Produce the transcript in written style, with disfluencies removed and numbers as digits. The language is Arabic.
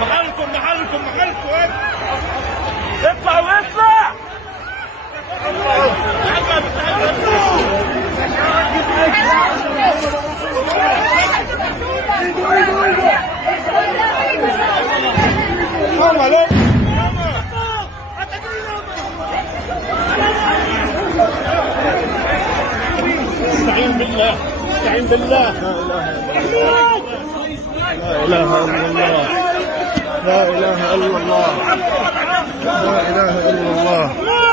محلكم. محلكم اطلع واطلع. استعين بالله استعين بالله. لا اله الا الله لا اله الا الله لا اله الا الله لا اله الا الله.